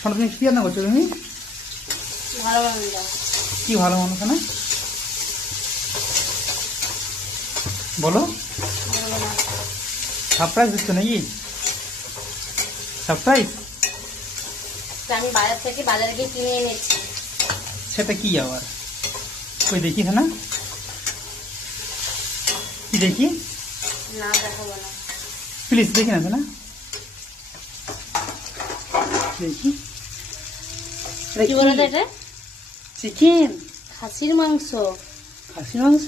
শোনো, তুমি কি রান্না করছো তুমি? ভালো মানুষ। কি ভালো মানুষ না বলো? সারপ্রাইজ দিচ্ছ নাকি? সারপ্রাইজ? আমি বাজারে গিয়ে কিনে এনেছি। সেটা কি আবার? কই দেখি না, কি দেখি? না দেখাবো না প্লিজ, দেখি না দেখি। কি বলো তো এটা? চিকেন, খাসির মাংস। খাসির মাংস?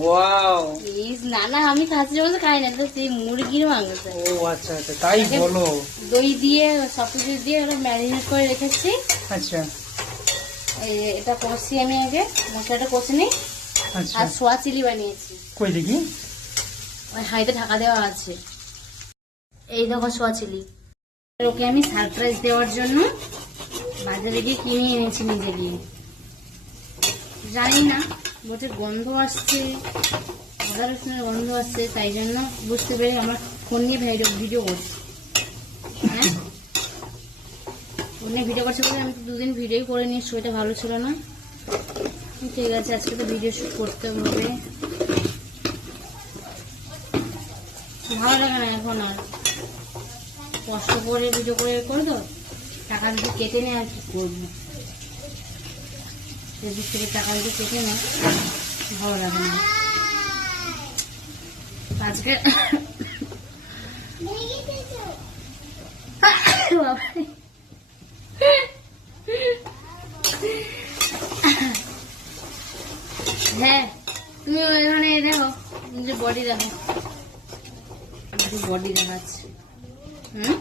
ওয়াও। না না, আমি খাসির মাংস খাই না, তো সেই মুরগির মাংস। ও আচ্ছা আচ্ছা, তাই বলো। দই দিয়ে সবকিছু দিয়ে ওটা ম্যারিনেট করে রেখেছি। আচ্ছা এটা কষি আমি আগে, মশলাটা কষে নিই। আচ্ছা, আর সোয়া চিলি বানিয়েছি। কই দেখি। ওই হাঁড়িতে ঢাকা দেওয়া আছে। এই দেখো সোয়া চিলি। ওকে আমি সারপ্রাইজ দেওয়ার জন্য বাজারে গিয়ে কিনে এনেছি নিজে গিয়ে। জানি না, বলছে গন্ধ আসছে, আদা রসুনের গন্ধ আসছে, তাই জন্য বুঝতে পেরে আমার ফোন নিয়ে ভিডিও করছি। হ্যাঁ, ফোন নিয়ে ভিডিও করছে বলে আমি তো দুদিন ভিডিও করে নিয়ে শরীরটা ভালো ছিল না। ঠিক আছে, আজকে তো ভিডিও শুট করতে হবে। ভালো লাগে না এখন আর, কষ্ট করে ভিডিও করে তো টাকা যদি কেটে নেয় আর কি করবো। ফেসবুক থেকে টাকা যদি কেটে নেয় ভালো লাগে না। আজকে হ্যাঁ, তুমি এখানে দেখো, নিজের বডি দেখো, বডি দেখাচ্ছে। হুম।